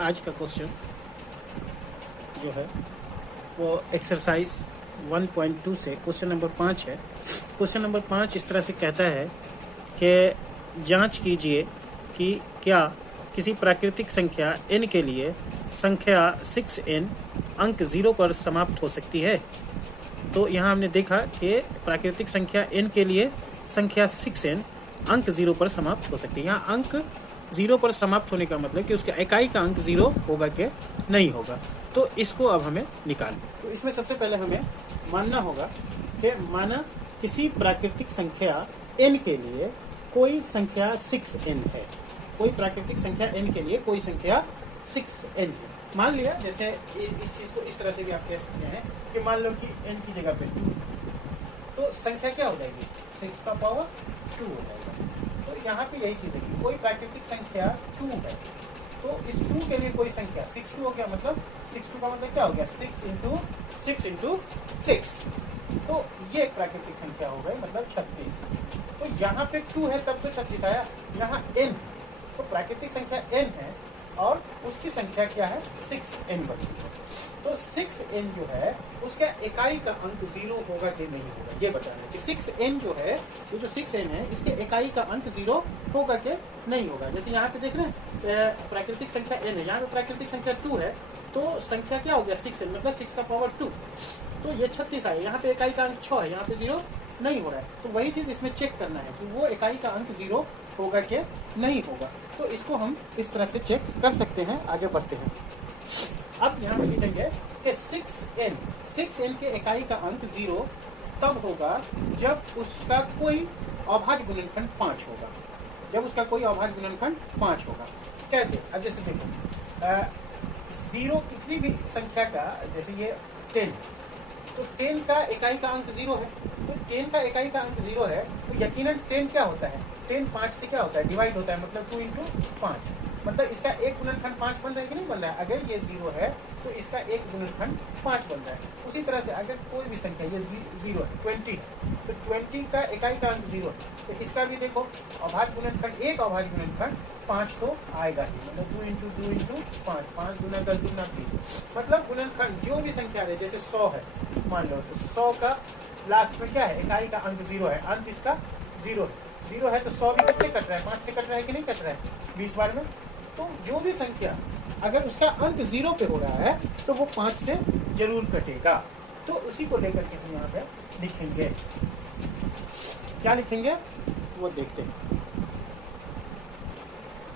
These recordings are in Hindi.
आज का क्वेश्चन जो है वो एक्सरसाइज 1.2 से क्वेश्चन नंबर 5 है। क्वेश्चन नंबर 5 इस तरह से कहता है कि जांच कीजिए कि क्या किसी प्राकृतिक संख्या n के लिए संख्या 6n अंक 0 पर समाप्त हो सकती है। तो यहाँ हमने देखा कि प्राकृतिक संख्या n के लिए संख्या 6n अंक 0 पर समाप्त हो सकती है। यहाँ अंक 0 पर समाप्त होने का मतलब कि उसका इकाई का अंक 0 होगा कि नहीं होगा। तो इसको अब हमें निकालना। तो इसमें सबसे पहले हमें मानना होगा कि माना किसी प्राकृतिक संख्या n के लिए कोई संख्या 6n है। कोई प्राकृतिक संख्या n के लिए कोई संख्या 6n है। मान लिया जैसे इस चीज को इस तरह से भी आप कह सकते हैं कि मान लो कि n की जगह पे 2, तो संख्या क्या हो जाएगी 6 का पावर 2 हो जाएगा। तो यहाँ पे यही चीज है कि कोई प्राकृतिक संख्या 2 है, तो इस 2 के लिए कोई संख्या 6 2 हो गया, मतलब 6 2 का मतलब क्या हो गया 6 इंटू 6। तो ये एक प्राकृतिक संख्या हो गई, मतलब 36। तो यहाँ पे 2 है तब तो 36 आया। यहाँ n, तो प्राकृतिक संख्या n है और उसकी संख्या क्या है 6n बनी। तो 6n जो है उसका इकाई का अंक 0 होगा कि नहीं होगा, ये बताना कि 6n जो है, ये जो 6n है इसके इकाई का अंक 0 होगा कि नहीं होगा। जैसे यहाँ पे देख रहे हैं प्राकृतिक संख्या n है, यहाँ पे प्राकृतिक संख्या 2 है, तो संख्या क्या हो गया 6n, मतलब 6 का पावर 2। तो ये 36 आए। यहाँ पे इकाई का अंक 6 है, यहाँ पे 0 नहीं हो रहा है। तो वही चीज इसमें चेक करना है कि वो इकाई का अंक 0 होगा कि नहीं होगा। तो इसको हम इस तरह से चेक कर सकते हैं। आगे बढ़ते हैं। अब यहाँ पे लिखेंगे कि 6n के इकाई का अंक 0 तब होगा जब उसका कोई अभाज्य गुणनखंड 5 होगा। जब उसका कोई अभाज्य गुणनखंड 5 होगा। कैसे? अब जैसे देखो 0 किसी भी संख्या का, जैसे ये 10, तो 10 का इकाई का अंक 0 है। तो 10 का इकाई का अंक 0 है, तो यकीनन 10 क्या होता है, 10 5 से क्या होता है डिवाइड होता है, मतलब 2 इंटू 5, मतलब इसका एक गुणनखंड 5 बन रहा है कि नहीं बन रहा है। अगर ये 0 है तो इसका एक गुणनखंड 5 बन रहा है। उसी तरह से अगर कोई भी संख्या ये 0 है, 20 है, तो 20 का इकाई का अंक 0 है, तो इसका भी देखो अभाज्य गुणनखंड, एक अभाज्य गुणनखंड 5 तो आएगा ही, मतलब 2 इंटू 5, 5 गुना 10 गुना 20, मतलब गुणनखंड जो भी संख्या है, जैसे 100 है मान लो, तो 100 का लास्ट में क्या है इकाई का अंक 0 है, अंत इसका 0 है। तो 100 भी किससे कट रहा है, 5 से कट रहा है कि नहीं कट रहा है 20 बार में। तो जो भी संख्या अगर उसका अंक 0 पे हो रहा है तो वो 5 से जरूर कटेगा। तो उसी को लेकर के हम यहाँ पे लिखेंगे। क्या लिखेंगे वो देखते हैं।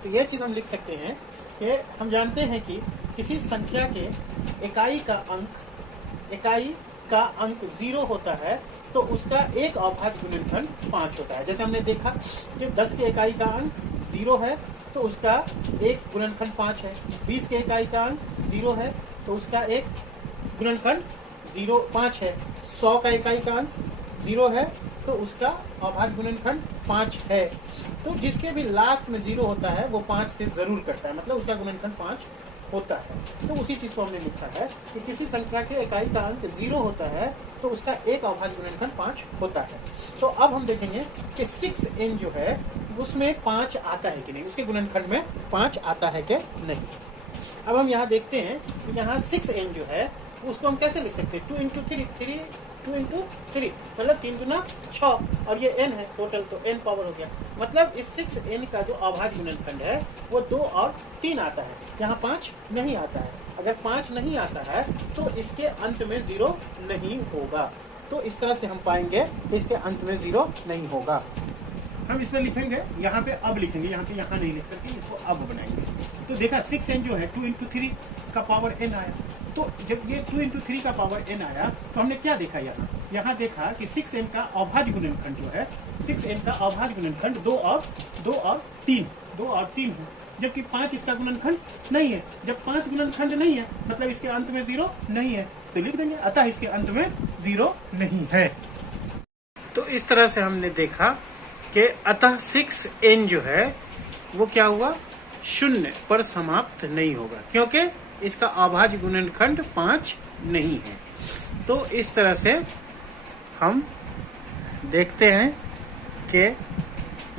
तो ये चीज हम लिख सकते हैं कि हम जानते हैं कि किसी संख्या के इकाई का अंक 0 होता है तो उसका एक अभाज्य गुणनखंड 5 होता है। जैसे हमने देखा कि 10 के इकाई का अंक 0 है तो उसका एक गुणनखंड 5 है। 20 के इकाई का अंक 0 है तो उसका एक गुणनखंड 5 है। 100 का इकाई का अंक 0 है तो उसका अभाज्य गुणनखंड 5 है। तो जिसके भी लास्ट में 0 होता है वो 5 से जरूर कटता है, मतलब उसका गुणनखंड 5 होता है। तो उसी चीज को हमने लिखा है कि किसी संख्या के इकाई का अंक 0 होता है तो उसका एक अभाज्य गुणनखंड 5 होता है। तो अब हम देखेंगे कि 6n जो है उसमें 5 आता है कि नहीं, उसके गुणनखंड में 5 आता है कि नहीं। अब हम यहाँ देखते हैं कि यहाँ 6n जो है उसको हम कैसे लिख सकते हैं, 2 इंटू 3, मतलब 3 गुना 6, और ये n है टोटल, तो n पावर हो गया। मतलब इस 6n का जो अभाज्य गुणनखंड है वो 2 और 3 आता है, यहाँ 5 नहीं आता है। अगर 5 नहीं आता है तो इसके अंत में 0 नहीं होगा। तो इस तरह से हम पाएंगे इसके अंत में 0 नहीं होगा। हम इसमें लिखेंगे, यहाँ पे अब लिखेंगे, यहाँ नहीं लिख करके इसको अब बनाएंगे। तो देखा 6n जो है 2 इंटू 3 का पावर n आया। तो जब ये 2 इंटू 3 का पावर n आया तो हमने क्या देखा, यहाँ देखा कि 6n का अभाज्य गुणनखंड जो है, 6n का अभाज्य गुणनखंड 2 और 3 है, जबकि 5 इसका गुणनखंड नहीं है। जब 5 गुणनखंड नहीं है मतलब इसके अंत में 0 नहीं है, तो लिख देंगे अतः इसके अंत में 0 नहीं है। तो इस तरह से हमने देखा कि अतः 6n जो है वो क्या हुआ, 0 पर समाप्त नहीं होगा, क्योंकि इसका अभाज्य गुणनखंड 5 नहीं है। तो इस तरह से हम देखते हैं कि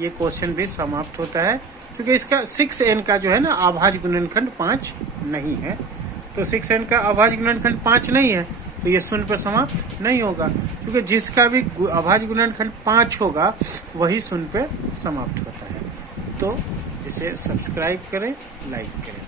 ये क्वेश्चन भी समाप्त होता है। क्योंकि इसका 6n का जो है ना अभाज्य गुणनखंड 5 नहीं है, तो 6n का अभाज्य गुणनखंड 5 नहीं है तो ये शून्य पर समाप्त नहीं होगा, क्योंकि जिसका भी अभाज्य गुणनखंड 5 होगा वही शून्य पे समाप्त होता है। तो इसे सब्सक्राइब करें, लाइक करें।